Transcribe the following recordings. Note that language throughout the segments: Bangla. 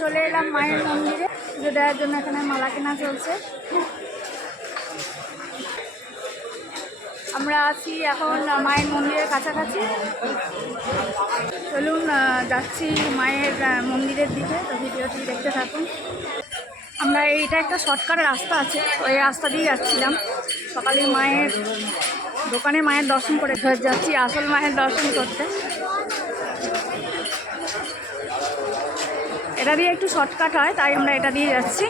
চলে এলাম মায়ের মন্দিরে, পুজো দেওয়ার জন্য। এখানে মালা কেনা চলছে। আমরা আছি এখন মায়ের মন্দিরের কাছাকাছি। চলুন যাচ্ছি মায়ের মন্দিরের দিকে, তো ভিডিওটি দেখতে থাকুন। আমরা এইটা একটা শর্টকাট রাস্তা আছে, ওই রাস্তা দিয়ে যাচ্ছিলাম। সকালে মায়ের দোকানে মায়ের দর্শন করে যাচ্ছি, আসল মায়ের দর্শন করতে। এটা দিয়ে একটু শর্টকাট হয়, তাই আমরা এটা দিয়ে যাচ্ছি।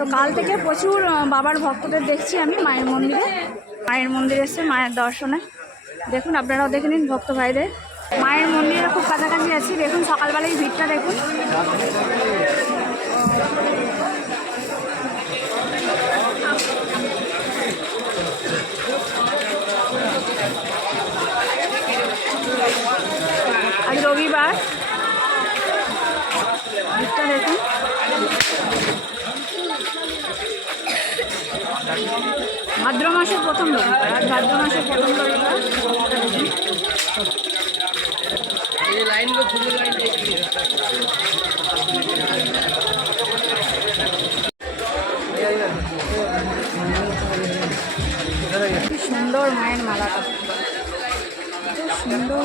তো কাল থেকে প্রচুর বাবার ভক্তদের দেখছি আমি মায়ের মন্দিরে এসে মায়ের দর্শনে। দেখুন, আপনারাও দেখে নিন ভক্ত ভাইদের। মায়ের মন্দিরে খুব কাছাকাছি আছি। দেখুন সকালবেলায় ভিড়টা দেখুন। আজ রবিবার, ভিড়টা দেখুন। ভাদ্র মাসের প্রথম রবিবার, আজ ভাদ্র মাসের প্রথম রবিবার। কি সুন্দর মায়ের মালাটা, খুব সুন্দর।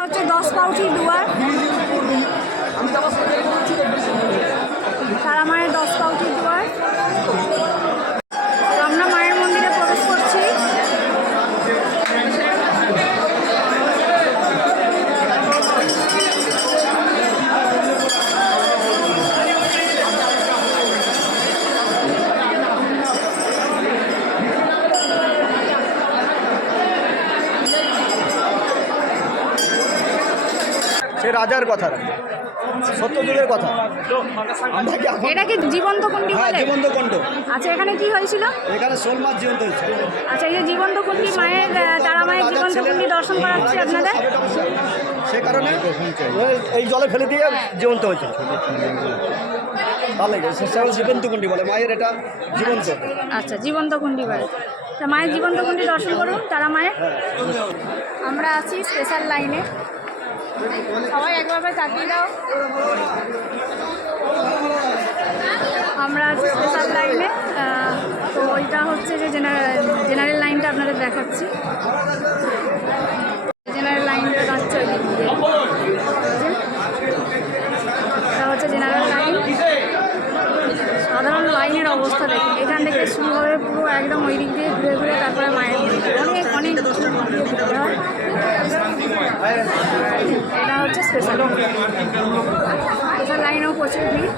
হচ্ছে 10 পাউটি দুয়ার, তারা মায়ের 10 পাউটি দুয়ার। আমরা মায়ের মন্দিরে প্রবেশ করছি। সে রাজার কথা, সত্যযুগের কথা। এটা কি জীবন্ত কুণ্ডি বলে? জীবন্ত কুণ্ড। আচ্ছা, এখানে কি হয়েছিল? এখানে শোল মাছ জীবন্ত হয়েছে। আচ্ছা, এই যে জীবন্ত কুণ্ডি মায়ের, তারা মায়ের জীবন্ত কুণ্ডি দর্শন করাচ্ছি আপনাদের। সে কারণে এই জলে ফেলে দিয়ে জীবন্ত হয়েছে। ভালো লেগেছে, জীবন্ত কুণ্ডি বলে মায়ের, এটা জীবন্ত। আচ্ছা, জীবন্ত কুণ্ডি বলে। তা মায়ের জীবন্ত কুণ্ডি দর্শন করুন তারা মায়ের। আমরা আছি স্পেশাল লাইনে, সবাই একভাবে তাকিয়ে দাও। আমরা আছি স্পেশাল লাইনে। তো ওইটা হচ্ছে যে জেনারেল লাইনটা আপনাদের দেখাচ্ছি। জেনারেল লাইনটা যাচ্ছে ওই দিক দিয়ে, এটা হচ্ছে জেনারেল লাইন। সাধারণ লাইনের অবস্থা দেখুন, এখান থেকে শুরু হবে পুরো একদম ওই দিক দিয়ে ঘুরে ঘুরে তারপরে মায়ের অনেক অনেক ঘুরতে হয়। এটা হচ্ছে স্পেশাল লাইনেও প্রচুর ভিড়।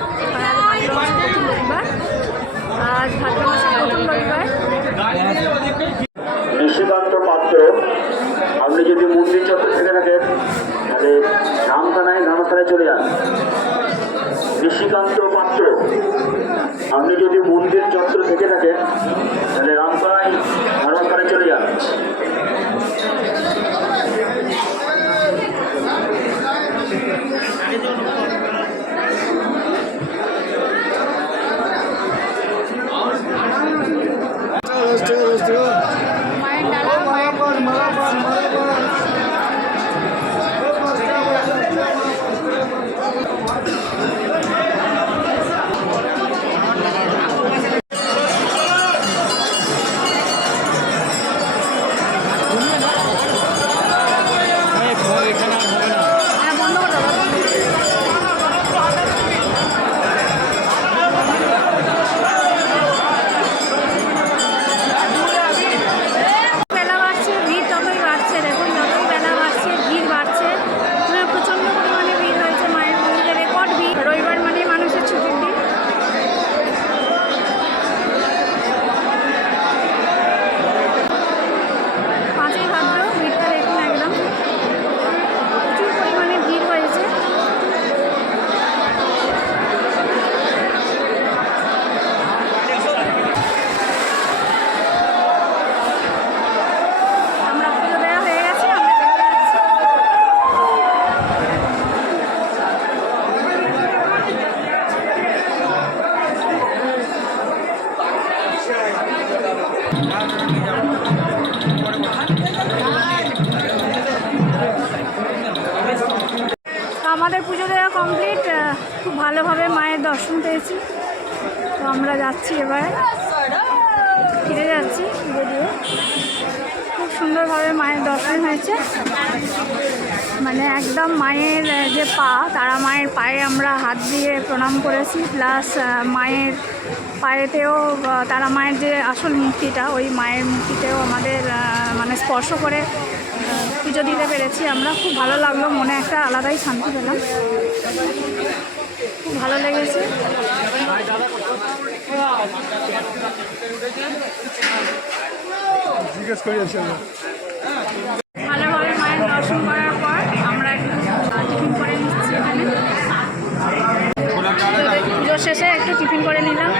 আজ ভাদ্র মাসের প্রথম রবিবার। নিশিকান্ত পাত্র, আপনি যদি মন্দির চত্বর থেকে থাকেন তাহলে রামখানায় ধর্মশালায় চলে যান। নিশিকান্ত পাত্র, আপনি যদি মন্দির চত্বর থেকে থাকেন তাহলে রামখানায় ধর্মশালায় চলে যান। মায়ের ডালা, মায়ের বন্ধ করে দাও। তো আমাদের পুজো দেওয়া কমপ্লিট, খুব ভালোভাবে মায়ের দর্শন পেয়েছি। তো আমরা যাচ্ছি এবার, ফিরে যাচ্ছি ফিরে দিয়ে। খুব সুন্দরভাবে মায়ের দর্শন হয়েছে, মানে একদম মায়ের যে পা, তারা মায়ের পায়ে আমরা হাত দিয়ে প্রণাম করেছি, প্লাস মায়ের পায়েতেও তারা মায়ের যে আসল মূর্তিটা, ওই মায়ের মূর্তিতেও আমাদের মানে স্পর্শ করে পুজো দিতে পেরেছি আমরা। খুব ভালো লাগলো, মনে একটা আলাদাই শান্তি পেলাম, খুব ভালো লেগেছে। ভালোভাবে মায়ের দর্শন করার পর আমরা একটু টিফিন করে নিচ্ছি এখানে। পুজো শেষে একটু টিফিন করে নিলাম।